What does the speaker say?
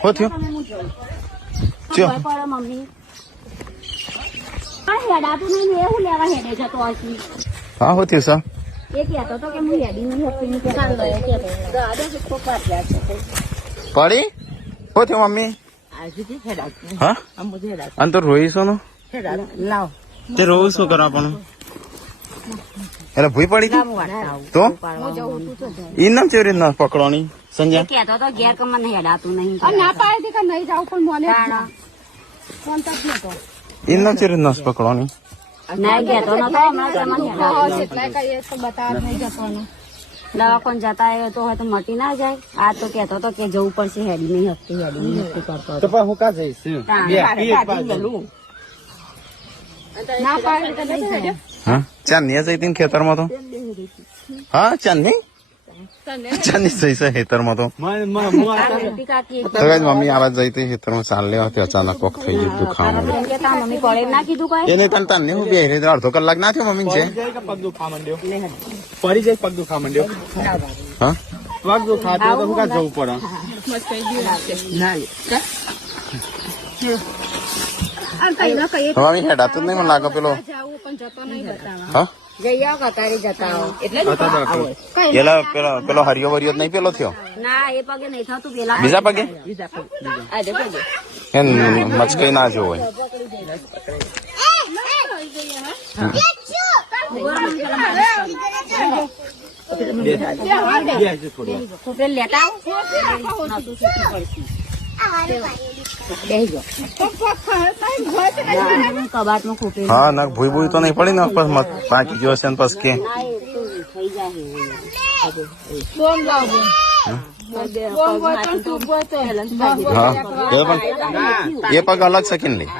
હો થયો ચો મમ્મી હેડાતું નહીં એવું લેવા હેડે જતો હશે હા હો થયું સર એ કહેતો તો કે હું હેડી નહીં હતી પડી હો થયું મમ્મી હા અને તો રોઈશો નો તે રોવું શું કરવા પણ એટલે ભૂઈ પડી ગઈ તો ઈ નામ કેવી રીતના પકડવાની સંજય કહેતો તો ઘેર કે મને હેડાતું નહીં ના પાડે કે નહીં જાવ પણ મને ઈ નામ કેવી રીતના પકડવાની ના કહેતો નતો હમણાં કે મને હેડાતું કેટલાય કહીએ તો બતાવવા નહીં જવાનું દવાખાને જતા એ તો હોય તો મટી ના જાય આ તો કહેતો તો કે જવું પડશે હેડી નહીં હકતી કરતો તો પણ હું કા જઈશ ના પાડે કે નહીં જાય હા ચાંદની જઈ ખેતરમાં તો હા ચાંદની ચાંદની જઈ છે ખેતરમાં તો મમ્મી આવાજ જઈ હતી ખેતરમાં ચાલ લેવા અચાનક કોક થઈ ગયું દુખાવાનું મમ્મી કોળે ના કીધું કઈ એને તને તાને હું બે અડધો કલાક ના થયો મમ્મી છે પગ દુખા માંડ્યો પડી જાય પગ દુખા માંડ્યો હા પગ દુખાતો તો હું કા જવું પડે મમ્મી હેડાતું જ નહીં મને લાગે પેલો જાવું પણ જતો નહીં બતાવવા હા જઈ આવો કતારી જતા આવો એટલે પેલો હરિયો વરિયો નહીં પેલો થયો ના એ પગે નહીં થતું પેલા બીજા પગે આજે પગે એ મચકાઈ ના જો હોય પેલા લેતા કબાટમાં ખૂપે હા ના ભૂઈ ભૂઈ તો નહીં પડી ને પાકી ગયો હશે ને પછી કે થઈ જાય હા એ પગ અલગ છે કે નહીં